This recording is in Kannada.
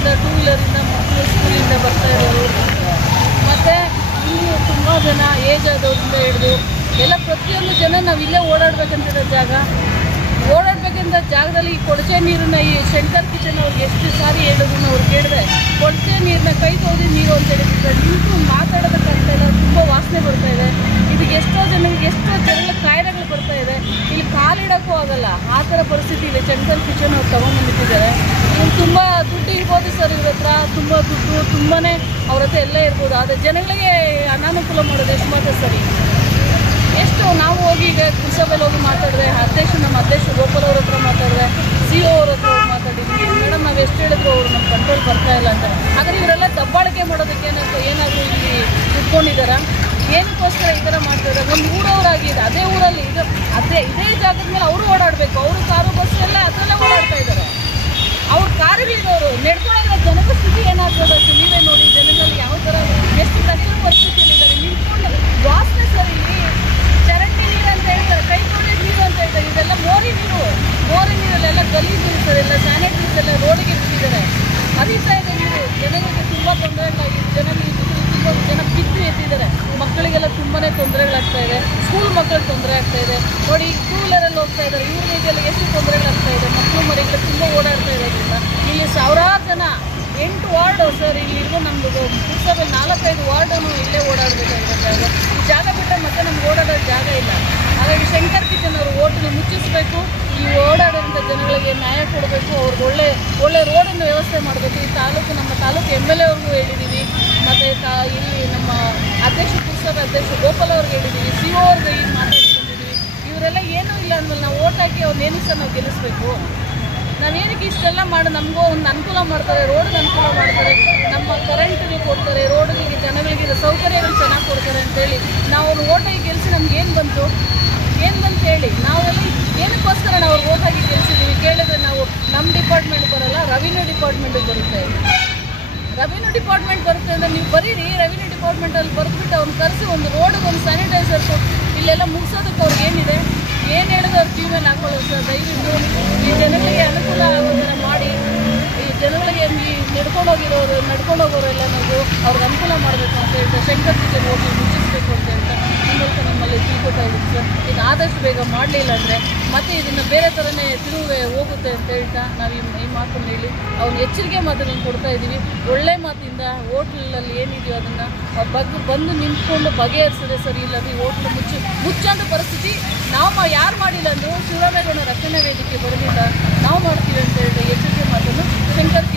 ವೀಲರಿಂದ ಟೂ ವೀಲರಿಂದ ಮಕ್ಕಳು ಸ್ಕೂಲಿಂದ ಬರ್ತಾ ಇರೋರು, ಮತ್ತು ಇಲ್ಲಿ ತುಂಬ ಜನ ಏಜ್ ಆದವರಿಂದ ಹಿಡಿದು ಎಲ್ಲ ಪ್ರತಿಯೊಂದು ಜನ ನಾವು ಇಲ್ಲೇ ಓಡಾಡಬೇಕಂತಿರೋ ಓಡಾಡಬೇಕಂತ ಜಾಗದಲ್ಲಿ ಈ ಕೊಳಚೆ ನೀರನ್ನ ಈ ಶಂಕರ್ ಕಿಚನ್ ಅವ್ರಿಗೆ ಎಷ್ಟು ಸಾರಿ ಹೇಳಿದ್ರು ಅವ್ರು ಕೇಳಿದ್ರೆ ಕೊಳಚೆ ನೀರನ್ನ ಕೈ ತೊಳೆದು ನೀರು ಅಂತ ಹೇಳಿದ್ರೆ ನಿಂತು ಮಾತಾಡೋದಕ್ಕಾಗ್ತಾ ಇಲ್ಲ, ತುಂಬ ವಾಸನೆ ಬರ್ತಾ ಇದೆ. ಇದಕ್ಕೆ ಎಷ್ಟೋ ಜನಗಳ ಕಾಯಿಲೆಗಳು ಬರ್ತಾ ಇದೆ, ಇಲ್ಲಿ ಕಾಲಿಡೋಕ್ಕೂ ಆಗಲ್ಲ, ಆ ಥರ ಪರಿಸ್ಥಿತಿ ಇದೆ. ಶಂಕರ್ ಕಿಚನ್ ಅವ್ರು ತೊಗೊಂಡ್ಬಂದಿಟ್ಟಿದ್ದಾರೆ. ಇವ್ರು ತುಂಬ ದುಡ್ಡು ಇರ್ಬೋದು ಸರ್, ಇವ್ರ ಹತ್ರ ತುಂಬ ದುಡ್ಡು ತುಂಬಾ ಅವ್ರ ಹತ್ರ ಎಲ್ಲ ಇರ್ಬೋದು, ಆದರೆ ಜನಗಳಿಗೆ ಅನಾನುಕೂಲ ಮಾಡೋದು ಎಷ್ಟು ಮಾತ್ರ ಸರಿ. ಎಷ್ಟು ನಾವು ಹೋಗಿ ಈಗ ಪುರಸಭೆಯಲ್ಲಿ ಹೋಗಿ ಮಾತಾಡಿದೆ, ನಮ್ಮ ಅಧ್ಯಕ್ಷ ಗೋಪಾಲ್ ಅವ್ರ ಹತ್ರ ಮಾತಾಡಿದೆ, CO ಅವ್ರ ಹತ್ರ ಮಾತಾಡಿದ್ವಿ. ಮೇಡಮ್ ನಾವು ಎಷ್ಟು ಹೇಳಿದ್ರು ಅವರು ನಮ್ಮ ಕಂಟ್ರೋಲ್ ಬರ್ತಾ ಇಲ್ಲ ಅಂತ. ಹಾಗಾದ್ರೆ ಇವರೆಲ್ಲ ದಬ್ಬಾಳಿಕೆ ಮಾಡೋದಕ್ಕೆ ಏನಾದರೂ ಇಲ್ಲಿ ಇಟ್ಕೊಂಡಿದ್ದಾರಾ? ಏನಕ್ಕೋಸ್ಕರ ಈ ಥರ ಮಾಡ್ತಿದ್ದಾರೆ? ಒಂದು ಊರವರಾಗಿದೆ, ಅದೇ ಊರಲ್ಲಿ ಇದೇ ಜಾಗದ ಮೇಲೆ ಅವರು ಓಡಾಡಬೇಕು, ಅವರು ಕಾರು ಬಸ್ ಎಲ್ಲ ಅದರಲ್ಲೇ ಓಡಾಡ್ತಾ ಇದ್ದಾರೆ. ಅವ್ರ ಕಾರುಗಳಿರೋರು ನಡ್ಕೊಳ್ಳೋದ್ರ ಜನಗಳ ಸ್ಥಿತಿ ಏನಾಗ್ತದೆ ಅಷ್ಟು ನೀವೇ ನೋಡಿ. ಜನಗಳಲ್ಲಿ ಯಾವ ಥರ ಎಷ್ಟು ಕಷ್ಟ ಪರಿಸ್ಥಿತಿಯಲ್ಲಿದ್ದಾರೆ, ನಿಂತ್ಕೊಂಡು ವಾಸನೆ ಸರ್. ಇಲ್ಲಿ ಚರಂಡಿ ನೀರು ಅಂತ ಹೇಳ್ತಾರೆ, ಕೈ ತೊಳೆದ ನೀರು ಅಂತ ಹೇಳ್ತಾರೆ, ಇದೆಲ್ಲ ಮೋರಿ ನೀರಲ್ಲೆಲ್ಲ ಗಲೀಜು ಇರ್ತದೆ, ಎಲ್ಲ ಸ್ಯಾನಿಟೈಸ್ ಎಲ್ಲ ರೋಡಿಗೆ ಬಿಟ್ಟಿದ್ದಾರೆ, ಹರಿತಾ ಇದೆ ನೀರು. ಜನಗಳಿಗೆ ತುಂಬ ತೊಂದರೆಗಳಾಗಿದೆ, ಜನ ಬಿದ್ದು ಎತ್ತಿದ್ದಾರೆ, ಮಕ್ಕಳಿಗೆಲ್ಲ ತುಂಬಾ ತೊಂದರೆಗಳಾಗ್ತಾ ಇದೆ, ಸ್ಕೂಲ್ ಮಕ್ಕಳಿಗೆ ತೊಂದರೆ ಆಗ್ತಾ ಇದೆ ನೋಡಿ. ಟೂ ವೀಲರಲ್ಲಿ ಹೋಗ್ತಾ ಇದ್ದಾರೆ, ಇವ್ರಿಗೆಲ್ಲ ಎಷ್ಟು ತೊಂದರೆಗಳಾಗ್ತಾ ಇದೆ, ಮಕ್ಕಳು ಮರಿಗಳು ತುಂಬ ಓಡಾಡ್ತಾ ಇರೋದ್ರಿಂದ. ಇಲ್ಲಿ ಸಾವಿರಾರು ಜನ 8 ವಾರ್ಡು ಸರ್, ಇಲ್ಲಿರುವ ನಮ್ಮದು ಪುರಸಭೆ 4-5 ವಾರ್ಡನ್ನು ಇಲ್ಲೇ ಓಡಾಡಬೇಕಾಗಿರುತ್ತೆ. ಈ ಜಾಗ ಬಿಟ್ಟರೆ ಮತ್ತೆ ನಮ್ಗೆ ಓಡಾಡೋ ಜಾಗ ಇಲ್ಲ. ಹಾಗಾಗಿ ಶಂಕರ್ ಕಿಚನ್ ಅವರು ಹೋಟೆಲ್ ಮುಚ್ಚಿಸಬೇಕು, ಈ ಓಡಾಡೋಂಥ ಜನಗಳಿಗೆ ನ್ಯಾಯ ಕೊಡಬೇಕು, ಅವ್ರಿಗೆ ಒಳ್ಳೆ ರೋಡನ್ನು ವ್ಯವಸ್ಥೆ ಮಾಡಬೇಕು. ಈ ನಮ್ಮ ತಾಲೂಕು MLA ಅವ್ರಿಗೂ ಹೇಳಿದ್ದೀವಿ, ಮತ್ತು ಇಲ್ಲಿ ನಮ್ಮ ಪುರಸಭೆ ಅಧ್ಯಕ್ಷ ಗೋಪಾಲ್ ಅವ್ರಿಗೆ ಹೇಳಿದ್ದೀವಿ, CO ಅವ್ರಿಗೆ ಈಗ ಮಾತಾಡ್ಕೊಂಡಿದ್ದೀವಿ. ಇವರೆಲ್ಲ ಏನೂ ಇಲ್ಲ ಅಂದಮೇಲೆ ನಾವು ಓಟ್ ಹಾಕಿ ಅವ್ರನ್ನೇನು ಸರ್ ನಾವು ಗೆಲ್ಲಿಸ್ಬೇಕು? ನಾವೇನಕ್ಕೆ ಇಷ್ಟೆಲ್ಲ ಮಾಡಿ ನಮಗೂ ಒಂದು ಅನುಕೂಲ ಮಾಡ್ತಾರೆ, ರೋಡ್ಗೆ ಅನುಕೂಲ ಮಾಡ್ತಾರೆ, ನಮ್ಮ ಕರೆಂಟ್ಗೆ ಕೊಡ್ತಾರೆ, ರೋಡ್ಗಳಿಗೆ ಜನಗಳಿಗೆ ಸೌಕರ್ಯಗಳು ಚೆನ್ನಾಗಿ ಕೊಡ್ತಾರೆ ಅಂತೇಳಿ ನಾವು ಅವ್ರು ಓಟಾಗಿ ಗೆಲ್ಲಿಸಿ ನಮ್ಗೇನು ಬಂತು ಹೇಳಿ? ನಾವೆಲ್ಲ ಏನಕ್ಕೋಸ್ಕರ ನಾವು ಅವ್ರಿಗೆ ಓಟಾಗಿ ಗೆಲ್ಲಿಸಿದ್ದೀವಿ ಕೇಳಿದ್ರೆ ನಾವು ನಮ್ಮ ಡಿಪಾರ್ಟ್ಮೆಂಟ್ ಬರೋಲ್ಲ, ರೆವಿನ್ಯೂ ಡಿಪಾರ್ಟ್ಮೆಂಟಿಗೆ ಬರುತ್ತೆ. ರೆವಿನ್ಯೂ ಡಿಪಾರ್ಟ್ಮೆಂಟ್ ಬರುತ್ತೆ ಅಂದರೆ ನೀವು ಬರೀರಿ, ರೆವಿನ್ಯೂ ಡಿಪಾರ್ಟ್ಮೆಂಟಲ್ಲಿ ಬರೆದ್ಬಿಟ್ಟು ಅವ್ನು ಕರೆಸಿ ಒಂದು ರೋಡಿಗೆ ಒಂದು ಸ್ಯಾನಿಟೈಸರ್ ಕೊಟ್ಟು ಇಲ್ಲೆಲ್ಲ ಮುಗಿಸೋದಕ್ಕೆ ಅವ್ರಿಗೆ ಏನಿದೆ, ಏನು ಹೇಳಿದ್ರು ಅವ್ರು ಟಿವಿ ಮೇಲೆ ಹಾಕೊಳ್ಳೋದು ಸರ್. ದಯವಿಟ್ಟು ಈ ಜನಗಳಿಗೆ ಅನುಕೂಲ ಆಗೋದನ್ನು ಮಾಡಿ, ಈ ಜನಗಳಿಗೆ ನಡ್ಕೊಂಡು ಹೋಗೋರೆಲ್ಲ ನಾವು ಅವ್ರಿಗೆ ಅನುಕೂಲ ಮಾಡಬೇಕು ಅಂತ ಹೇಳ್ತಾರೆ. ಶಂಕರ್ ಕಿಚನ್ ಹೋಗಿ ಮುಚ್ಚಿಸ್ಬೇಕು ಅಂತ ಹೇಳ್ತಾ ಈ ಮೂಲಕ ನಿಮ್ಮಲ್ಲಿ ತಿಳ್ಕೊತಾ ಇದ್ದೀವಿ ಸರ್. ಇದು ಆದಷ್ಟು ಬೇಗ ಮಾಡಲಿಲ್ಲ ಅಂದರೆ ಮತ್ತೆ ಇದನ್ನು ಬೇರೆ ಥರನೇ ತಿರುವೆ ಹೋಗುತ್ತೆ ಅಂತ ಹೇಳ್ತಾ ನಾವು ಈ ಮಾತನ್ನು ಹೇಳಿ ಅವ್ನು ಎಚ್ಚರಿಕೆ ಮಾತನ್ನು ಕೊಡ್ತಾ ಇದ್ದೀವಿ. ಒಳ್ಳೆ ಮಾತಿಂದ ಹೋಟ್ಲಲ್ಲಿ ಏನಿದೆಯೋ ಅದನ್ನು ಬಂದು ನಿಂತ್ಕೊಂಡು ಬಗೆಹರಿಸಿದ್ರೆ ಸರಿ, ಇಲ್ಲದೆ ಹೋಟ್ಲು ಮುಚ್ಚಂತ ಪರಿಸ್ಥಿತಿ ನಾವು ಯಾರು ಮಾಡಿಲ್ಲ ಅಂದರೂ ಶಿವರಾಮೇಗೌಡ ರಕ್ಷಣಾ ವೇದಿಕೆ ಬರೋದಿಲ್ಲ, ನಾವು ಮಾಡ್ತೀವಿ ಅಂತ ಹೇಳಿ ಎಚ್ಚರಿಕೆ ಮಾತನ್ನು ಶಂಕರ್